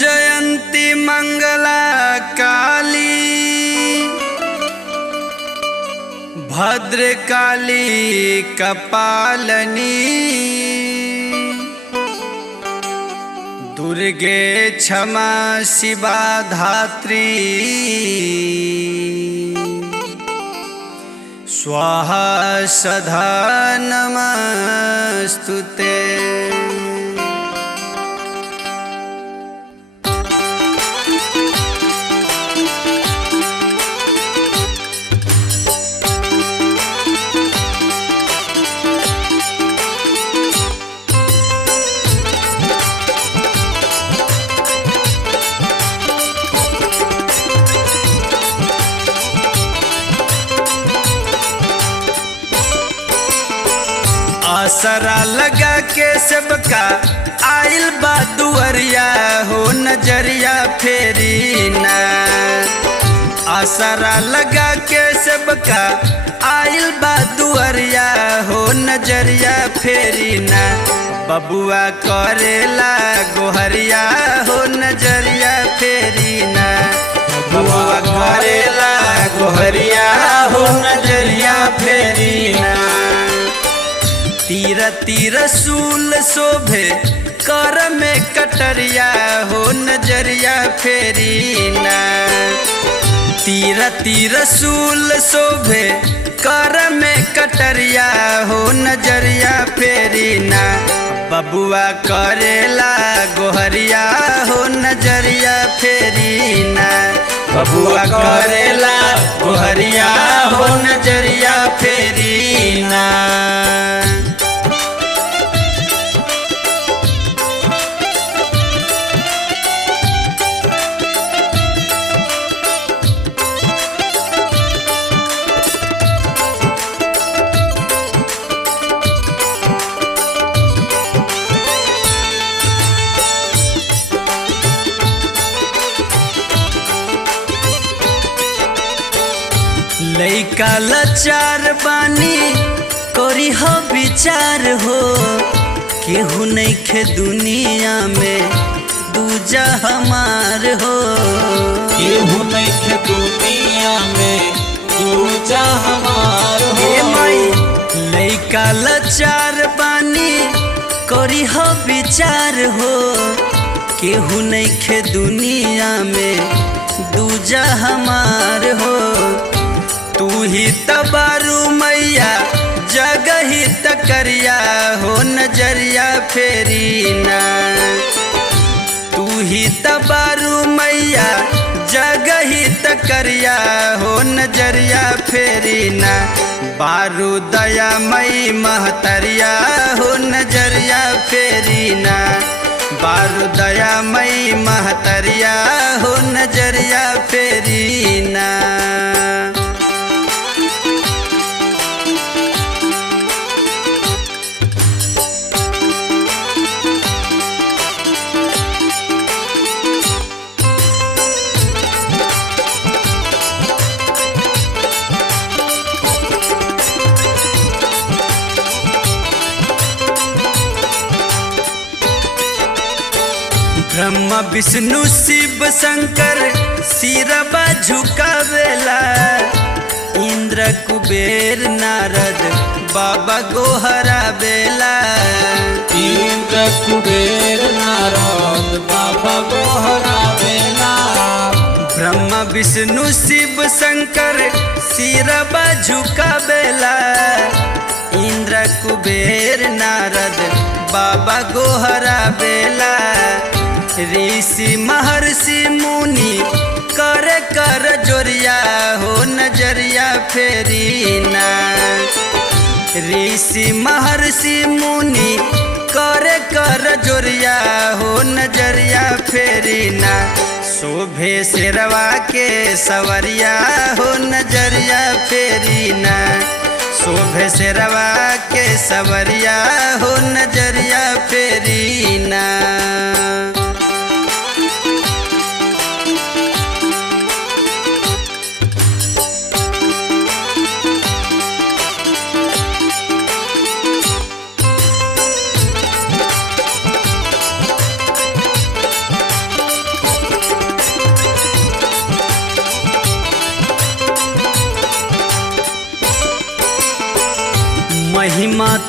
जयंती मंगला काली भद्रकाली कपालनी दुर्गे क्षमा शिवा धात्री स्वाहा सदा नमस्तुते। आसरा लगा के सबका आइल बा दुअरिया हो नजरिया फेरी ना। आसरा लगा के सबका आइल बा दुअरिया हो नजरिया फेरी ना। बबुआ करेला गोहरिया हो नजरिया फेरी ना। बबुआ करेला गोहरिया हो नजरिया फेरी ना। तीर तीर सूल शोभे कर में कटरिया हो नजरिया फेरी ना। तीर तीर सूल शोभे कर में कटरिया हो नजरिया फेरी ना। बबुआ करेला गोहरिया हो नजरिया फेरी ना। बबुआ करेला गोहरिया हो नजरिया फेरी ना। लइका लाचार बानी करी हो विचार हो। केहू नइखे दुनिया में दूजा हमार हो। केहू नइखे दुनिया में दूजा हमार हो। लइका लाचार बानी करी हो विचार हो। केहू नइखे दुनिया में दूजा हमार हो। तू ही तबारू मैया जगह ही तकरिया हो नजरिया फेरी ना। तू ही तबारू मैया जगह ही तकरिया हो नजरिया फेरी ना। बारू दया मई महतरिया हो नजरिया फेरी ना। बारू दया मई महतरिया हो नजरिया फेरी ना। ब्रह्मा विष्णु शिव शंकर सिरबा झुकावेला। इंद्र कुबेर नारद बाबा गोहरा बेला। इंद्र कुबेर नारद बाबा गोहरा बेला। ब्रह्मा विष्णु शिव शंकर सिरबा झुकावेला। इंद्र कुबेर नारद बाबा गोहरा बेला। ऋषि महर्षि मुनि कर कर जोरिया हो नजरिया फेरी ना। ऋषि महर्षि मुनि कर कर जोरिया हो नजरिया फेरी ना। शोभे शेरवा के सवरिया हो नजरिया फेरी ना। शोभे शेरवा के सवरिया हो नजरिया फेरी ना।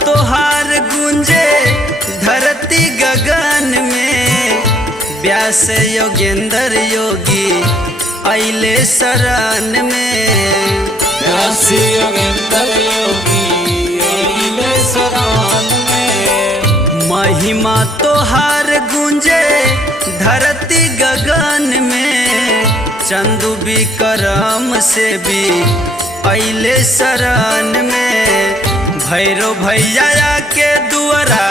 तोहार गूंजे धरती गगन में, व्यास योगेंद्र योगी अइले शरण में। व्यास योगेंद्र योगी अइले शरण में। महिमा तोहार गूंजे धरती गगन में, चंदू विक्रम से भी अइले शरण में। भैरो भैया के दुआरा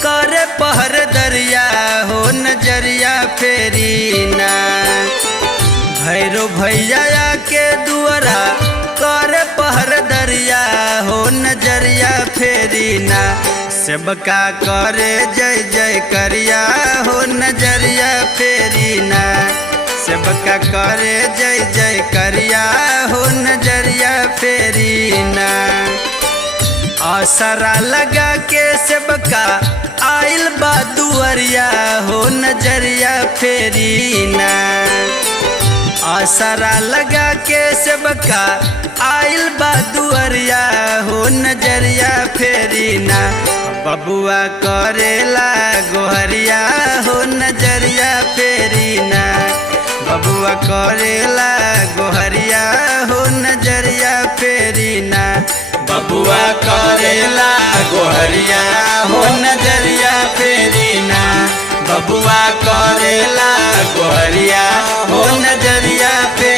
करे पहर दरिया हो नजरिया फेरी ना। भैरो भैया के दुआरा करे पहर दरिया हो नजरिया फेरी ना। सबका करे जय जय करिया हो नजरिया फेरी ना। सबका करे जय जय करिया हो नजरिया फेरी ना। आसरा लगा के सबका आइल बा दुआरिया हो नजरिया फेरी ना। आसरा लगा के सबका आइल बा दुआरिया हो नजरिया फेरी ना। बबुआ करेला गोहरिया हो नजरिया फेरी ना। बबुआ करेला गोहरिया हो नजरिया फेरी ना। बबुआ करेला गोहरिया हो नजरिया फेरी ना। बबुआ करेला गोहरिया हो नजरिया फेरी